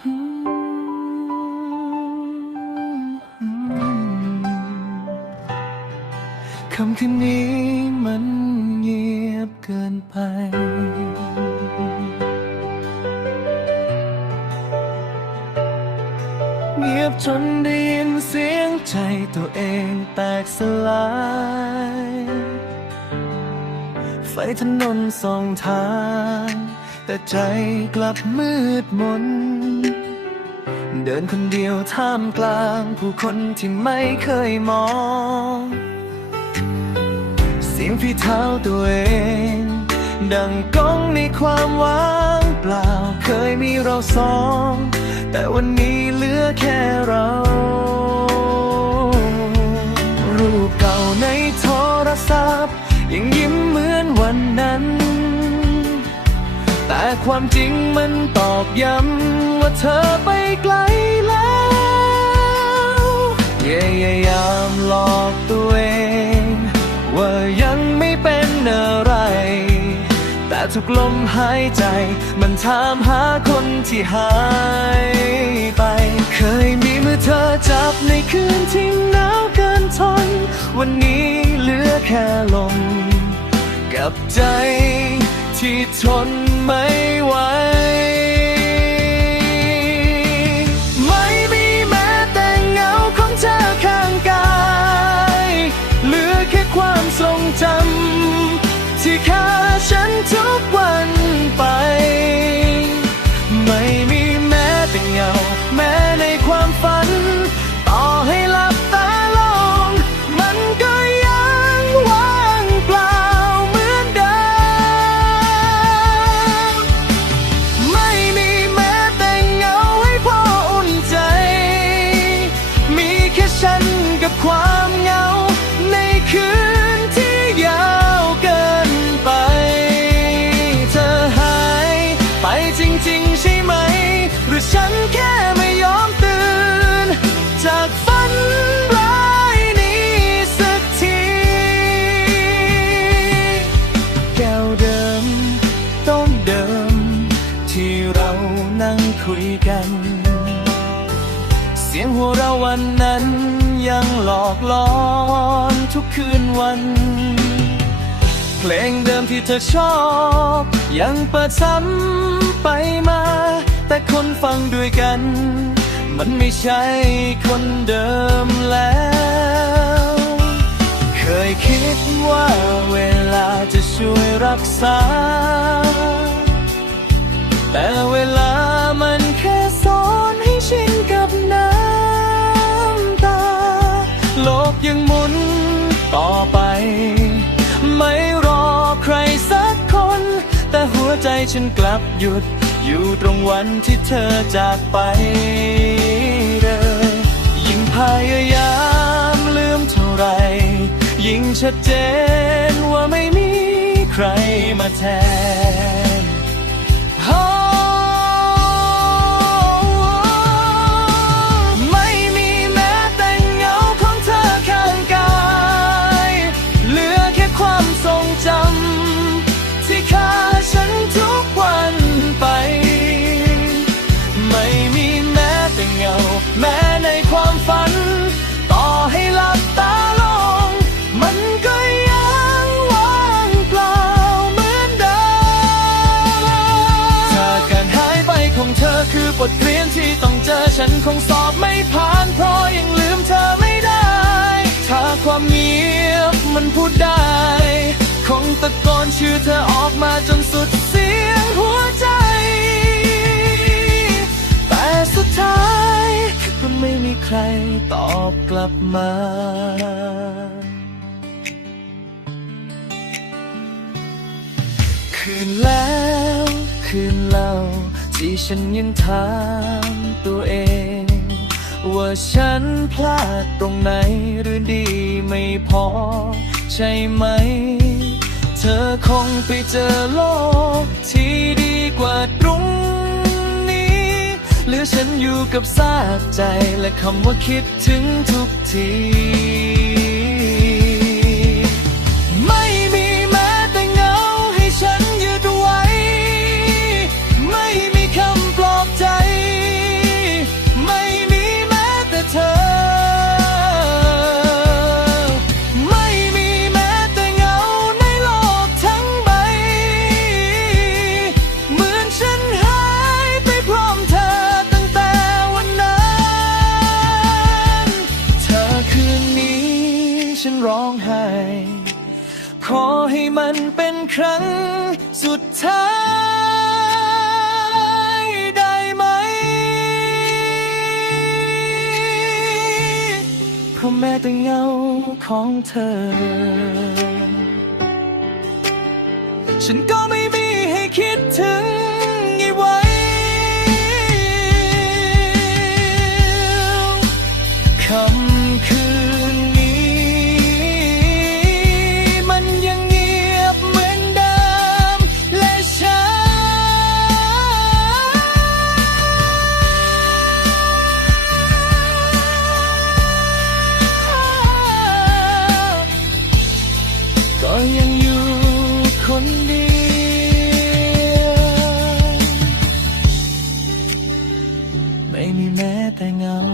คำคืนนี้มันเงียบเกินไป เงียบจนได้ยินเสียงใจตัวเองแตกสลาย ไฟถนนสองทาง แต่ใจกลับมืดมน เดินคนเดียวท่ามกลางผู้คนที่ไม่เคยมอง เสียงฝีเท้าตัวเอง ดังก้องในความว่างเปล่าเคยมีเราสอง แต่วันนี้เหลือแค่เรา รูปเก่าในโทรศัพท์ยังยิ้มเหมือนวันนั้นแต่ความจริงมันตอกย้ำว่าเธอไปไกล ทุกลมหายใจ มันถามหาคนที่หายไป เคยมีมือเธอจับในคืนที่หนาวเกินทน วันนี้เหลือแค่ลม กับใจที่ทนไม่ไหวไม่มีแม้แต่เงาของเธอข้างกายเหลือแค่ความทรงจำ ที่ฆ่าฉันทุกวันไป คุยกัน เสียงหัวเราะวันนั้นยังหลอกล่อนทุกคืนวัน เพลงเดิมที่เธอชอบ ยังเปิดซ้ำไปมา แต่คนฟังด้วยกัน มันไม่ใช่คนเดิมแล้ว เคยคิดว่าเวลาจะช่วยรักษา แต่เวลามันแค่สอนให้ชินกับน้ำตา โลกยังหมุนต่อไป ไม่รอใครสักคน แต่หัวใจฉันกลับหยุด อยู่ตรงวันที่เธอจากไปเลยยิ่งพยายามลืมเท่าไหรยิ่งชัดเจนว่าไม่มีใครมาแทน องเธอคือบทเรียนที่ต้องเจอฉันคงสอบไม่ผ่าน เพราะยังลืมเธอไม่ได้ ถ้าความเงียบมันพูดได้ คงตะโกนชื่อเธอออกมาจนสุดเสียงหัวใจ แต่สุดท้ายก็ไม่มีใครตอบกลับมาคืนแล ฉันยังถามตัวเอง ว่าฉันพลาดตรงไหนหรือดีไม่พอ ใช่ไหม เธอคงไปเจอโลกที่ดีกว่าตรงนี้หลือฉันอยู่กับซากใจและคำว่าคิดถึงทุกที ให้มันเป็นครั้งสุดท้ายได้ไหม เพราะแม้แต่เงาของเธอ ฉันก็ไม่มีให้คิดถึงอีกไว้ คำคือ Baby mẹ tay nhau